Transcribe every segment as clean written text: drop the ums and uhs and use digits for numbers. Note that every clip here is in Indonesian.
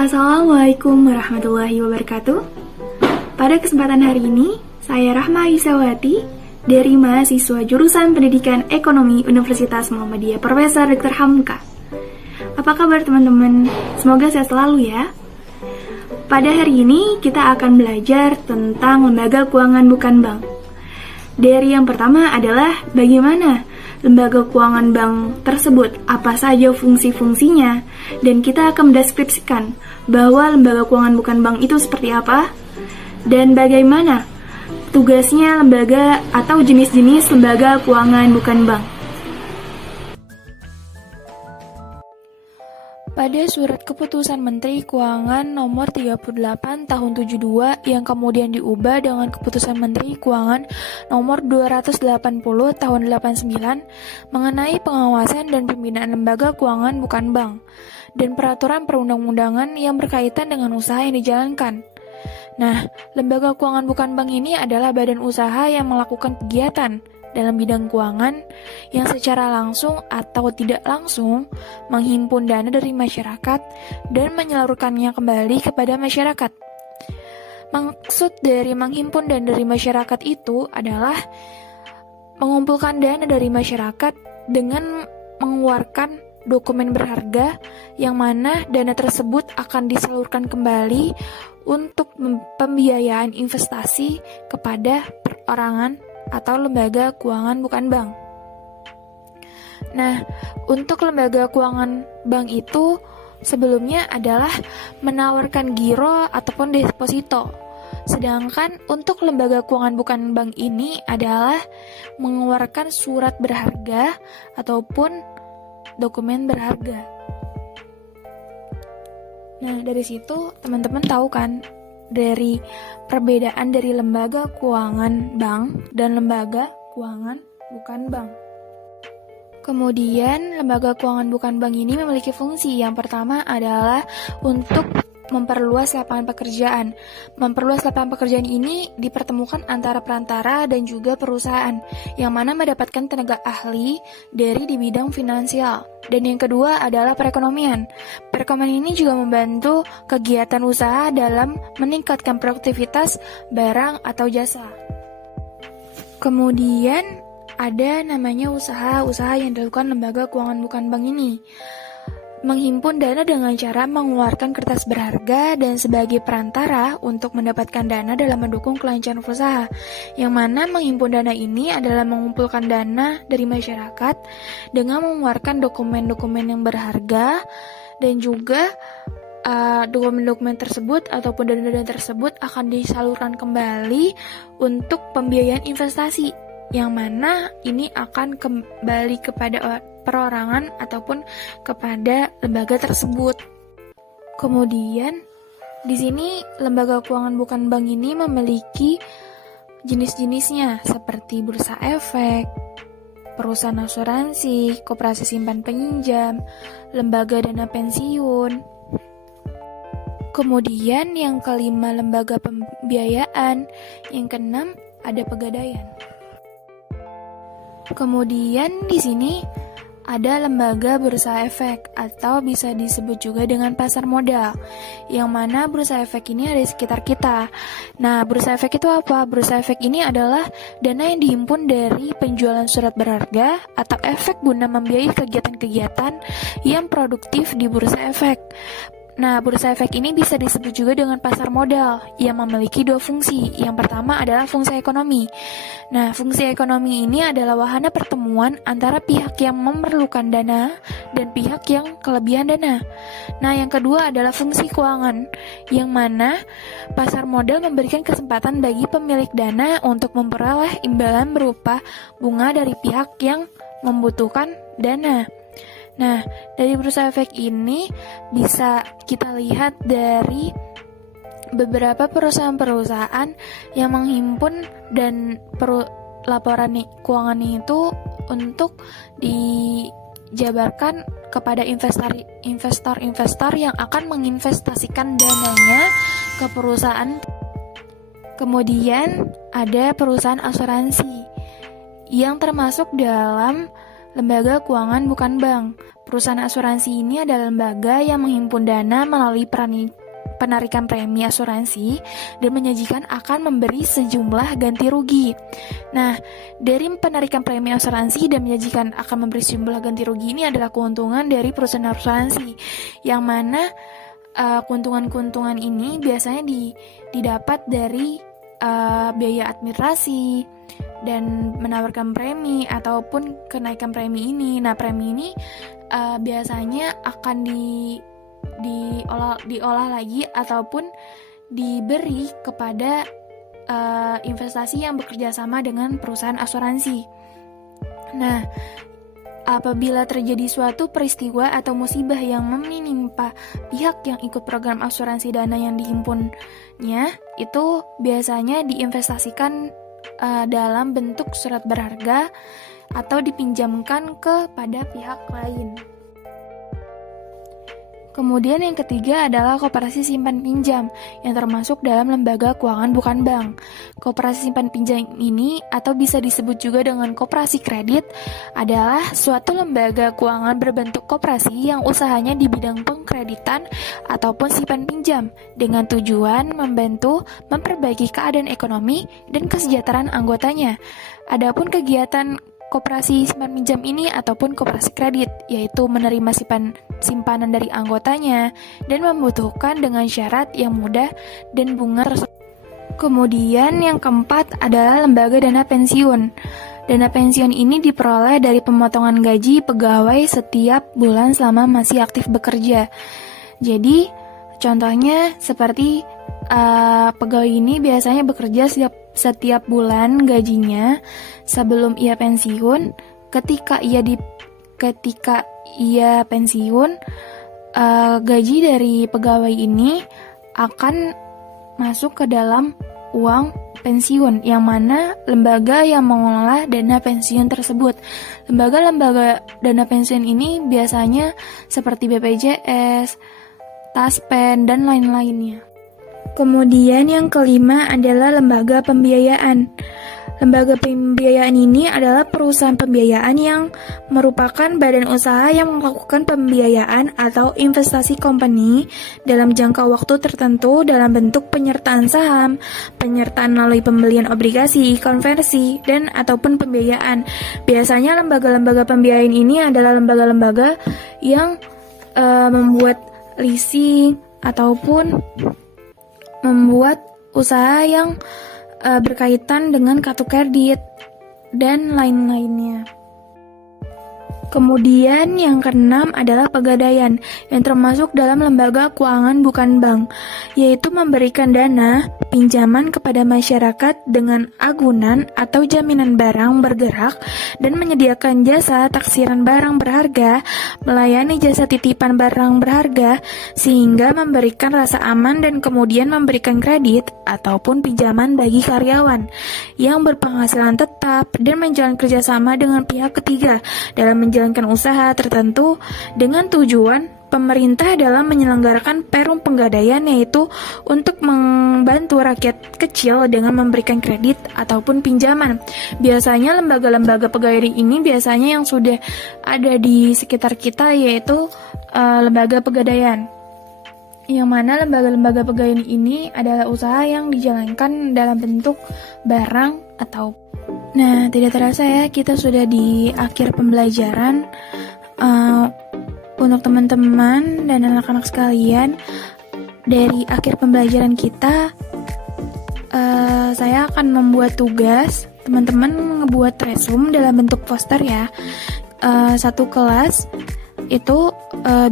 Assalamualaikum warahmatullahi wabarakatuh. Pada kesempatan hari ini, saya Rahma Yusawati dari mahasiswa jurusan Pendidikan Ekonomi Universitas Muhammadiyah Profesor Dr. Hamka. Apa kabar teman-teman? Semoga sehat selalu ya. Pada hari ini kita akan belajar tentang lembaga keuangan bukan bank. Dari yang pertama adalah bagaimana lembaga keuangan bank tersebut, apa saja fungsi-fungsinya, dan kita akan mendeskripsikan bahwa lembaga keuangan bukan bank itu seperti apa, dan bagaimana tugasnya lembaga atau jenis-jenis lembaga keuangan bukan bank. Pada Surat Keputusan Menteri Keuangan Nomor 38 Tahun 72 yang kemudian diubah dengan Keputusan Menteri Keuangan Nomor 280 Tahun 89 mengenai pengawasan dan pembinaan lembaga keuangan bukan bank dan peraturan perundang-undangan yang berkaitan dengan usaha yang dijalankan. Nah, lembaga keuangan bukan bank ini adalah badan usaha yang melakukan kegiatan dalam bidang keuangan yang secara langsung atau tidak langsung menghimpun dana dari masyarakat dan menyalurkannya kembali kepada masyarakat. Maksud dari menghimpun dana dari masyarakat itu adalah mengumpulkan dana dari masyarakat dengan mengeluarkan dokumen berharga yang mana dana tersebut akan disalurkan kembali untuk pembiayaan investasi kepada perorangan atau lembaga keuangan bukan bank. Nah, untuk lembaga keuangan bank itu sebelumnya adalah menawarkan giro ataupun deposito. Sedangkan untuk lembaga keuangan bukan bank ini adalah mengeluarkan surat berharga ataupun dokumen berharga. Nah, dari situ teman-teman tahu kan dari perbedaan dari lembaga keuangan bank dan lembaga keuangan bukan bank. Kemudian, lembaga keuangan bukan bank ini memiliki fungsi. Yang pertama adalah untuk memperluas lapangan pekerjaan. Memperluas lapangan pekerjaan ini dipertemukan antara perantara dan juga perusahaan, yang mana mendapatkan tenaga ahli dari di bidang finansial. Dan yang kedua adalah perekonomian. Perekonomian ini juga membantu kegiatan usaha dalam meningkatkan produktivitas barang atau jasa. Kemudian ada namanya usaha yang dilakukan lembaga keuangan bukan bank ini. Menghimpun dana dengan cara mengeluarkan kertas berharga dan sebagai perantara untuk mendapatkan dana dalam mendukung kelancaran usaha. Yang mana menghimpun dana ini adalah mengumpulkan dana dari masyarakat dengan mengeluarkan dokumen-dokumen yang berharga dan juga dokumen-dokumen tersebut ataupun dana-dana tersebut akan disalurkan kembali untuk pembiayaan investasi, yang mana ini akan kembali kepada perorangan ataupun kepada lembaga tersebut. Kemudian di sini lembaga keuangan bukan bank ini memiliki jenis-jenisnya seperti bursa efek, perusahaan asuransi, koperasi simpan pinjam, lembaga dana pensiun. Kemudian yang kelima lembaga pembiayaan, yang keenam ada pegadaian. Kemudian di sini ada lembaga bursa efek atau bisa disebut juga dengan pasar modal, yang mana bursa efek ini ada di sekitar kita. Nah, bursa efek itu apa? Bursa efek ini adalah dana yang dihimpun dari penjualan surat berharga atau efek guna membiayai kegiatan-kegiatan yang produktif di bursa efek. Nah, bursa efek ini bisa disebut juga dengan pasar modal yang memiliki dua fungsi. Yang pertama adalah fungsi ekonomi. Nah, fungsi ekonomi ini adalah wahana pertemuan antara pihak yang memerlukan dana dan pihak yang kelebihan dana. Nah, yang kedua adalah fungsi keuangan, yang mana pasar modal memberikan kesempatan bagi pemilik dana untuk memperoleh imbalan berupa bunga dari pihak yang membutuhkan dana. Nah, dari bursa efek ini bisa kita lihat dari beberapa perusahaan-perusahaan yang menghimpun dan laporan keuangan itu untuk dijabarkan kepada investor-investor yang akan menginvestasikan dananya ke perusahaan. Kemudian ada perusahaan asuransi yang termasuk dalam lembaga keuangan bukan bank. Perusahaan asuransi ini adalah lembaga yang menghimpun dana melalui penarikan premi asuransi dan menjanjikan akan memberi sejumlah ganti rugi. Nah, dari penarikan premi asuransi dan menjanjikan akan memberi sejumlah ganti rugi ini adalah keuntungan dari perusahaan asuransi, yang mana keuntungan-keuntungan ini biasanya didapat dari biaya administrasi dan menawarkan premi ataupun kenaikan premi ini. Nah, premi ini biasanya akan diolah lagi ataupun diberi kepada investasi yang bekerja sama dengan perusahaan asuransi. Nah, apabila terjadi suatu peristiwa atau musibah yang menimpa pihak yang ikut program asuransi, dana yang dihimpunnya itu biasanya diinvestasikan dalam bentuk surat berharga atau dipinjamkan kepada pihak lain. Kemudian yang ketiga adalah koperasi simpan pinjam yang termasuk dalam lembaga keuangan bukan bank. Koperasi simpan pinjam ini atau bisa disebut juga dengan koperasi kredit adalah suatu lembaga keuangan berbentuk koperasi yang usahanya di bidang pengkreditan ataupun simpan pinjam dengan tujuan membantu memperbaiki keadaan ekonomi dan kesejahteraan anggotanya. Adapun kegiatan koperasi simpan pinjam ini ataupun koperasi kredit, yaitu menerima simpanan dari anggotanya dan membutuhkan dengan syarat yang mudah dan bunga tersebut. Kemudian yang keempat adalah lembaga dana pensiun. Dana pensiun ini diperoleh dari pemotongan gaji pegawai setiap bulan selama masih aktif bekerja. Jadi, contohnya seperti pegawai ini biasanya bekerja setiap bulan gajinya sebelum ia pensiun. Ketika ia pensiun, gaji dari pegawai ini akan masuk ke dalam uang pensiun, yang mana lembaga yang mengelola dana pensiun tersebut. Lembaga-lembaga dana pensiun ini biasanya seperti BPJS, Taspen, dan lain-lainnya. Kemudian yang kelima adalah lembaga pembiayaan. Lembaga pembiayaan ini adalah perusahaan pembiayaan yang merupakan badan usaha yang melakukan pembiayaan atau investasi company dalam jangka waktu tertentu dalam bentuk penyertaan saham, penyertaan melalui pembelian obligasi, konversi, dan ataupun pembiayaan. Biasanya lembaga-lembaga pembiayaan ini adalah lembaga-lembaga yang membuat leasing ataupun membuat usaha yang berkaitan dengan kartu kredit dan lain-lainnya. Kemudian yang keenam adalah pegadaian yang termasuk dalam lembaga keuangan bukan bank, yaitu memberikan dana pinjaman kepada masyarakat dengan agunan atau jaminan barang bergerak dan menyediakan jasa taksiran barang berharga, melayani jasa titipan barang berharga, sehingga memberikan rasa aman dan kemudian memberikan kredit ataupun pinjaman bagi karyawan yang berpenghasilan tetap dan menjalin kerjasama dengan pihak ketiga dalam menjalankan usaha tertentu dengan tujuan pemerintah dalam menyelenggarakan perum penggadaian, yaitu untuk membantu rakyat kecil dengan memberikan kredit ataupun pinjaman. Biasanya lembaga-lembaga pegadaian ini biasanya yang sudah ada di sekitar kita, yaitu lembaga pegadaian. Yang mana lembaga-lembaga pegadaian ini adalah usaha yang dijalankan dalam bentuk barang atau. Nah, tidak terasa ya, kita sudah di akhir pembelajaran. Untuk teman-teman dan anak-anak sekalian, dari akhir pembelajaran kita, saya akan membuat tugas. Teman-teman ngebuat resume dalam bentuk poster ya. Satu kelas itu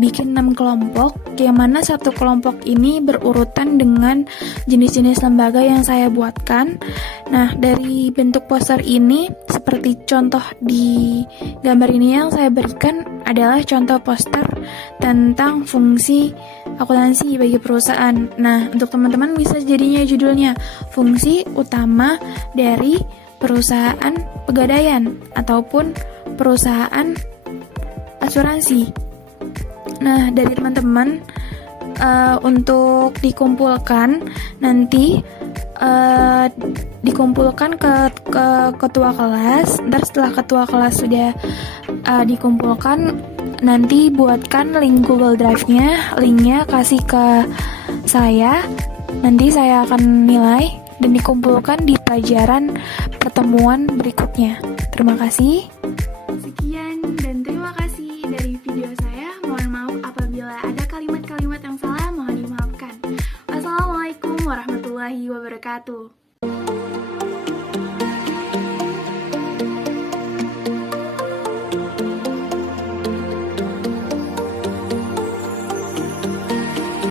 bikin 6 kelompok, yang mana satu kelompok ini berurutan dengan jenis-jenis lembaga yang saya buatkan. Nah, dari bentuk poster ini, seperti contoh di gambar ini yang saya berikan adalah contoh poster tentang fungsi akuntansi bagi perusahaan. Nah, untuk teman-teman bisa jadinya judulnya fungsi utama dari perusahaan pegadaian ataupun perusahaan asuransi. Nah, dari teman-teman untuk dikumpulkan nanti dikumpulkan ke ketua kelas. Ntar setelah ketua kelas sudah dikumpulkan, nanti buatkan link Google Drive-nya, linknya kasih ke saya, nanti saya akan nilai dan dikumpulkan di pelajaran pertemuan berikutnya. Terima kasih.